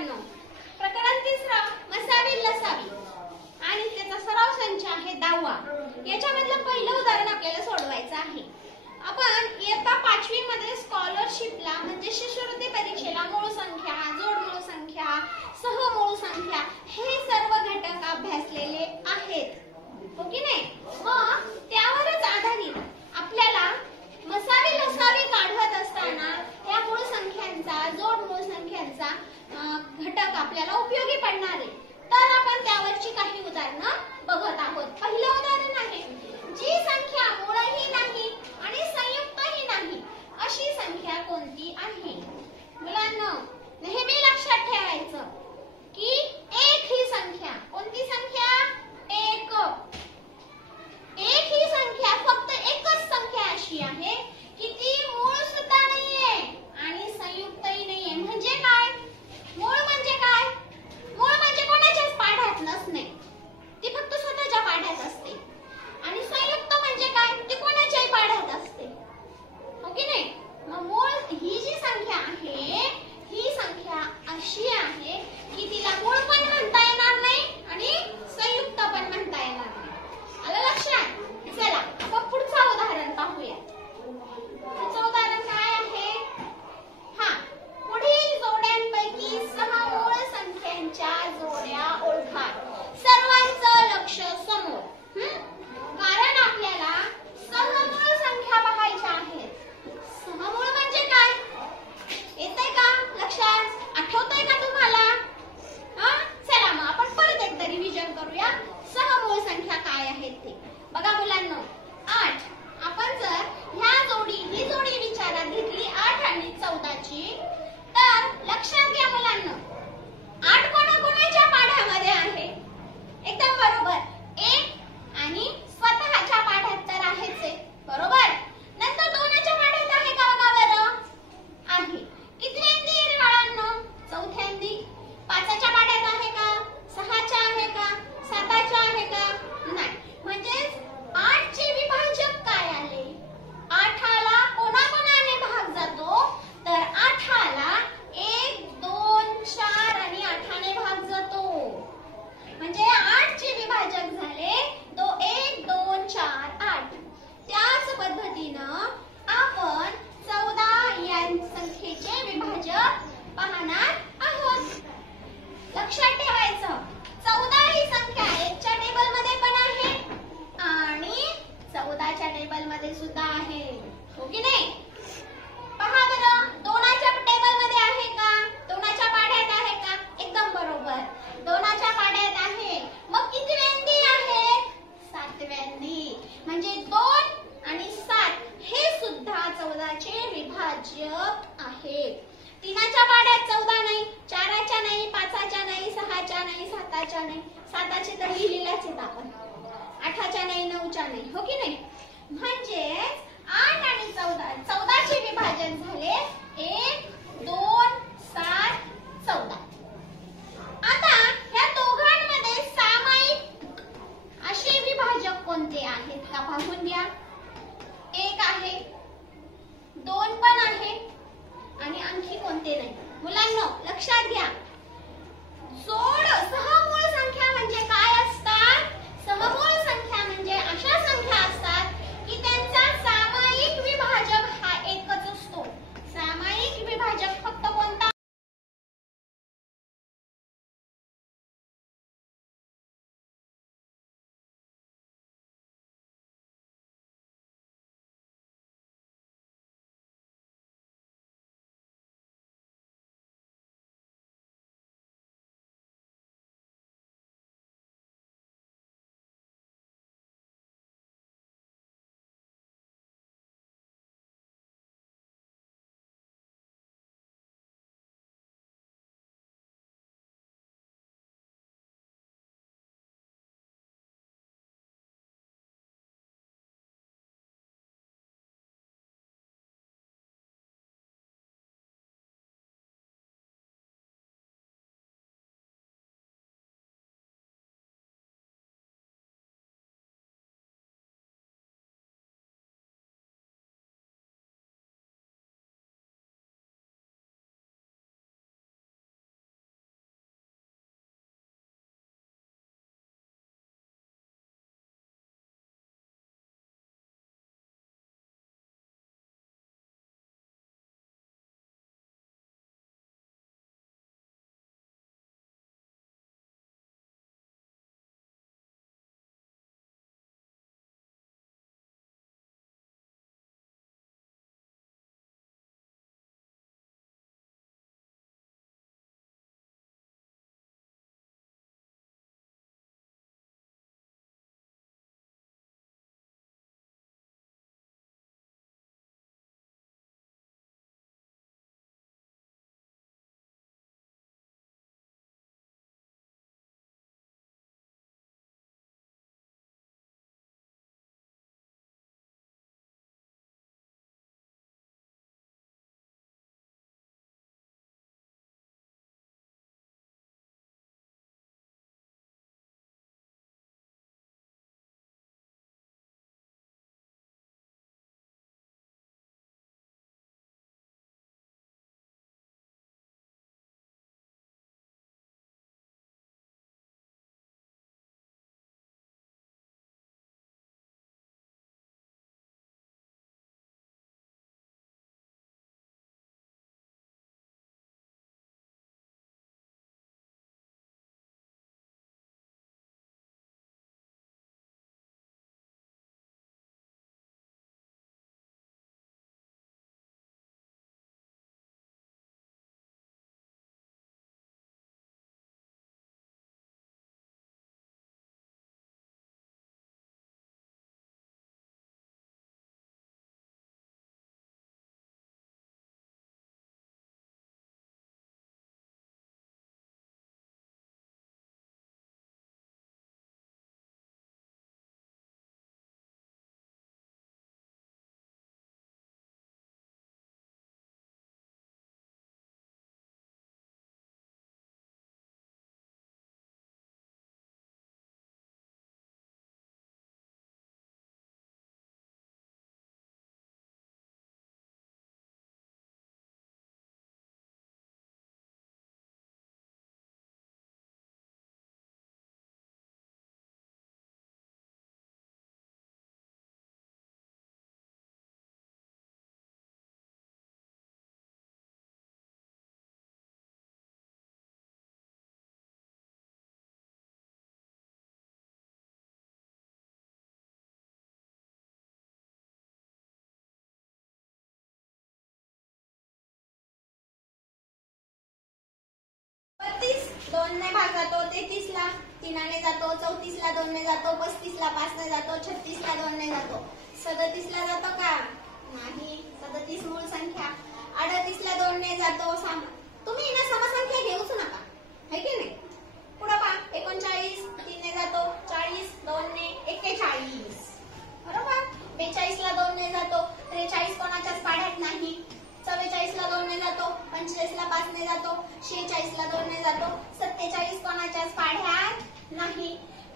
मुलांनो, प्रकरण 3 मसावी लसावी आणि त्याचा सराव संच आहे 10वा. याच्यामधलं पहिलं उदाहरण आपल्याला सोडवायचं आहे. आपण इयत्ता 5वी मध्ये स्कॉलरशिपला म्हणजे शिष्यवृत्ती परीक्षेला मूळ संख्या, जोडमूळ संख्या, सहमूळ संख्या हे सर्व घटक अभ्यासलेले आहेत. हो की नाही? मग त्यावरच आधारित आपल्याला मसावी लसावी काढत असताना या मूळ संख्यांचा, जोडमूळ संख्यांचा घटक आपल्याला उपयोगी पडणार आहे. तर आपण त्यावरची काही उदाहरणं बघत आहोत. पहिलं उदाहरण आहे, जी संख्या मूळही नाही आणि संयुक्तही नाही अशी संख्या कोणती आहे? मुलांनो, नेहमी लक्षात ठेवायचं की एक ही संख्या, कोणती संख्या? एक. एक ही संख्या, फक्त एकच संख्या अशी आहे की ती मूळ सुद्धा नाहीये आणि संयुक्तही नाहीये. म्हणजे काय? मूळ म्हणजे काय? मूळ म्हणजे कोणाच्याच पाढ्यात नसणे, ती फक्त स्वतःच्या पाढ्यात असते. आणि संयुक्त म्हणजे काय? ती कोणाच्याही पाढ्यात असते. हो की नाही? मग मूळ ही जी संख्या आहे, ही संख्या अशी आहे की तिला मूळ पण म्हणता येणार नाही आणि संयुक्त पण म्हणता येणार नाही. आलं लक्षात? चला आपण पुढचं उदाहरण पाहूया. पुढचं उदाहरण काय आहे? पुढील जोड्यांपैकी 6 मूळ संख्यांच्या जोड्या ओळखा. सर्वांचं लक्ष समोर. कारण आपल्याला सहमूळ संख्या पाहायच्या आहेत. सहमूळ म्हणजे काय? येतंय का लक्षात? आठवतंय का तुम्हाला? चला मग आपण परत एकदा रिव्हिजन करूया. सहमूळ संख्या काय आहेत ते बघा मुलांनो. 8. आपण जर ही जोडी विचारात घेतली 8 आणि 14 ची, तर लक्षात घ्या मुलांनो, 8 कोणाकोणाच्या पाढ्यामध्ये आहे? एकदम बरोबर, 1 आणि स्वतःच्या पाढ्यात तर आहेच आहे. बरोबर. नंतर 2च्या पाढ्यात आहे का बघा बरं? आहे. कितव्यांदी रे बाळांनो? चौथ्यांदी. 5च्या पाढ्यात आहे का? 6च्या आहे का? 7च्या आहे का? नाही. म्हणजे 8 चे विभाजक काय आले? 8ला कोणाकोणाने भाग जातो? तर 8ला 1, 2, 4 आणि 8ने भाग जातो. म्हणजे 8 चे विभाजक झाले 1, 2, 4, 8. त्याच पद्धतीनं आपण 14 या संख्येचे विभाजक पाहणार आहोत. लक्षात ठेवायचं, 14 ही संख्या 1च्या टेबल मध्ये पण आहे आणि 14च्या टेबल मध्ये सुद्धा आहे. हो की नाही? पहा बरं, 2च्या टेबल मध्ये आहे का? 2च्या पाढ्यात आहे का? एकदम बरोबर, 2च्या पाढ्यात आहे. मग कितव्यांदी आहे? 7व्यांदी. म्हणजे 2 आणि 7 हे सुद्धा 14चे विभाजक आहेत. 3च्या पाढ्यात 14 नाही, 4च्या नाही, 5च्या नाही, 6च्या नाही, 7च्या नाही. 7चे तर लिहिलेल्याच आहेत आपण. 8च्या नाही, 9च्या नाही. हो की नाही? म्हणजे 8 आणि 14चे विभाजन झाले 1, 2, 7, 14. आता ह्या दोघांमध्ये सामायिक असे विभाजक कोणते आहेत का पाहून घ्या. 1 आहे, 2 पण आहे आणि आणखी कोणते नाही. मुलांनो लक्षात घ्या, सहमूळ संख्या म्हणजे काय असतात? सहमूळ संख्या म्हणजे अशा संख्या असतात की त्यांचा सामायिक विभाजक हा एकच असतो. सामायिक विभाजक फक्त कोणता? 2 ने भाग जातो 33 ला, 3 ने जातो 34 ला, 2 ने जातो 35 ला, 5 ने जातो 36 ला, 2 ने जातो 37 ला जातो का? नाही. 37 मूळ संख्या. 38 ला 2 ने जातो. तुम्ही ना समसंख्या घेऊच नका, है की नाही? पुढे पहा 39 3 ने जातो, 40 2 ने 41, बरोबर. 42 ला 2 ने जातो, 43 कोणाच्याच पाढ्यात नाही. 44 ला 2 ने जातो, 45 ला 5 ने जातो, 46 ला 2 ने जातो, 47 कोणाच्याच पाढ्यात नाही.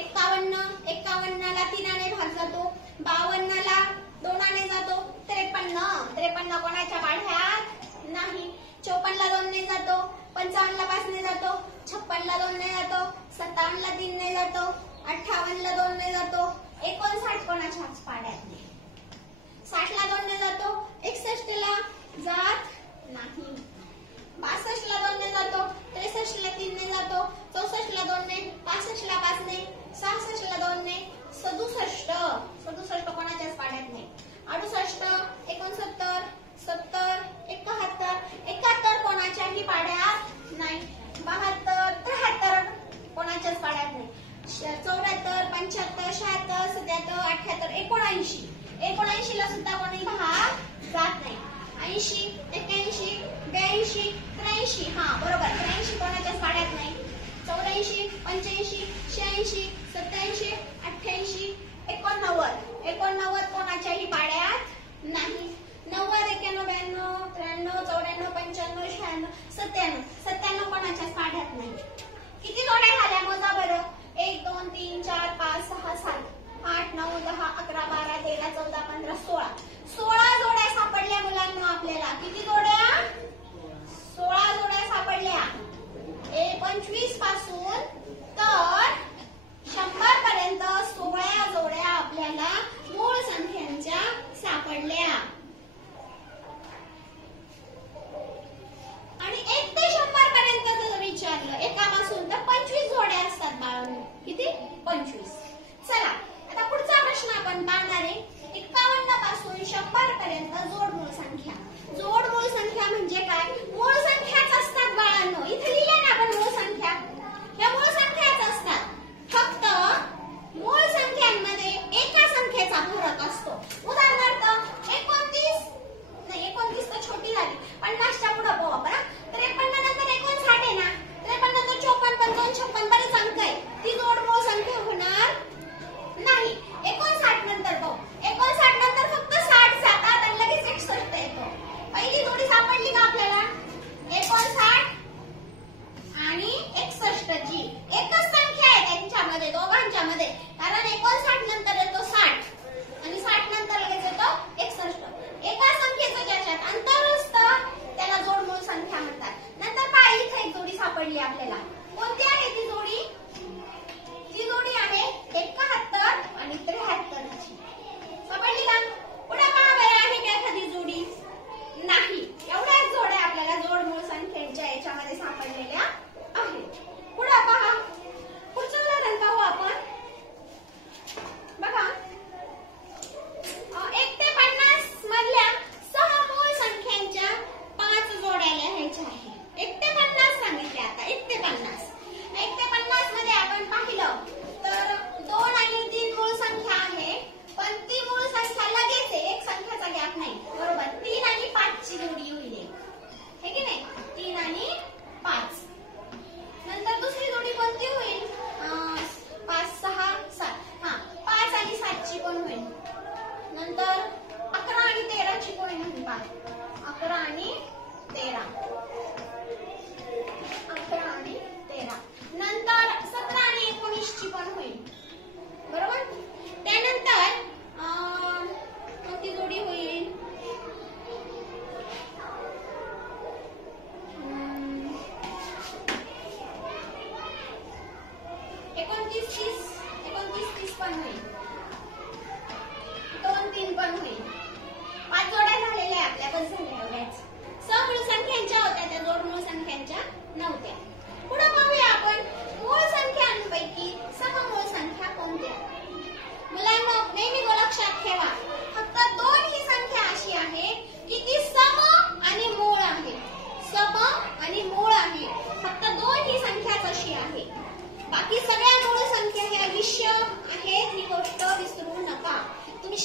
51 ला 3 ने भाग जातो, 52 ला 2 ने जातो, 53 कोणाच्या पाढ्यात नाही. 54 ला 2 ने जातो, 55 ला 5 ने जातो, 56 ला 2 ने जातो, 57 ला 3 ने जातो, 58 ला 2 ने जातो, 59 कोणाच्याच पाढ्यात नाही. 60 ला 2 ने जातो, 61 ला जात नाही. 62 ला 2 ने जातो, 63 ला 3 ने जातो, 64 ला 2 ने, 65 ला 5 ने, 66 ला 2 ने, 67 कोणाच्याच पाढ्यात नाही. 68 69 70 71 कोणाच्याही पाढ्यात नाही. 72 73 कोणाच्याच पाढ्यात नाही. 74 75 76 77 78 79 ला सुद्धा कोणी भाग जात नाही. 80 81 82 83 हा बरोबर 83 कोणाच्याच पाढ्यात नाही. 84 85 86 87 88 89 कोणाच्याही पाढ्यात नाही. 90 91 92 93 95 96 97 कोणाच्याच पाढ्यात नाही. किती जोड्या झाल्या मोजा बरं. 1 2 3 4 5 6 7 8 9 10 11 12 13 14 15 16 जोड्या सापडल्या मुलांना आपल्याला. किती जोड्या? 16 जोड्या सापडल्या. 25 पासून तर 100 पर्यंत 16 जोड्या आपल्याला मूळ संख्यांच्या सापडल्या.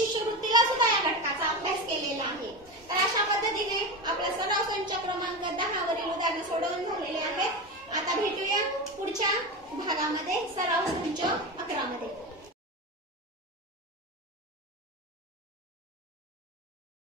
शिष्यवृत्तीला सुद्धा या घटकाचा अभ्यास केलेला आहे. तर अशा पद्धतीने आपला सराव संच क्रमांक 10 वरील उदाहरण सोडवून झालेले आहेत. आता भेटूया पुढच्या भागामध्ये सराव संच 11 मध्ये.